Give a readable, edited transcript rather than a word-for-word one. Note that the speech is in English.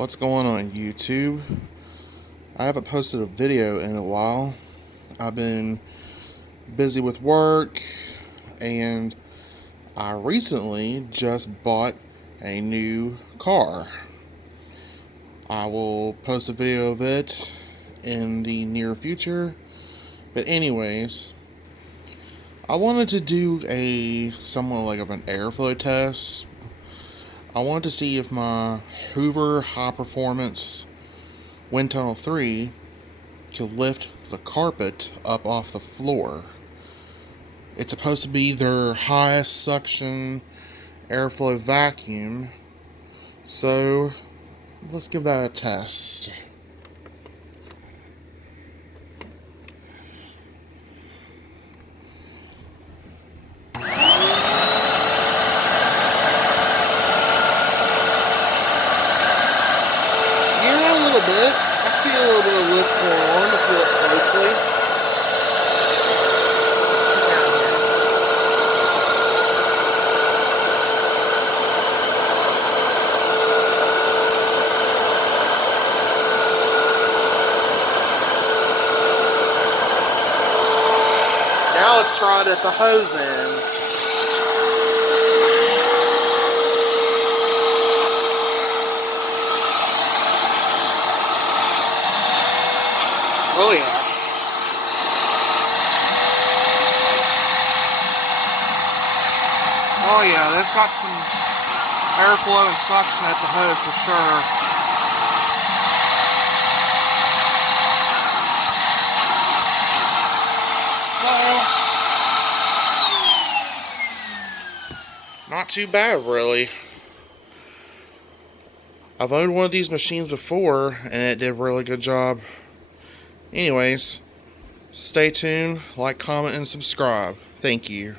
What's going on YouTube? I haven't posted a video in a while. I've been busy with work, and I recently just bought a new car. I will post a video of it in the near future. But anyways, I wanted to do somewhat like of an airflow test. I wanted to see if my Hoover High Performance Windtunnel 3 could lift the carpet up off the floor. It's supposed to be their highest suction airflow vacuum, so let's give that a test. Bit. I see a little bit of lift going on if you look closely. Now let's try it at the hose ends. Oh yeah. Oh yeah, they've got some airflow and suction at the hose for sure. So, not too bad really. I've owned one of these machines before and it did a really good job. Anyways, stay tuned, like, comment, and subscribe. Thank you.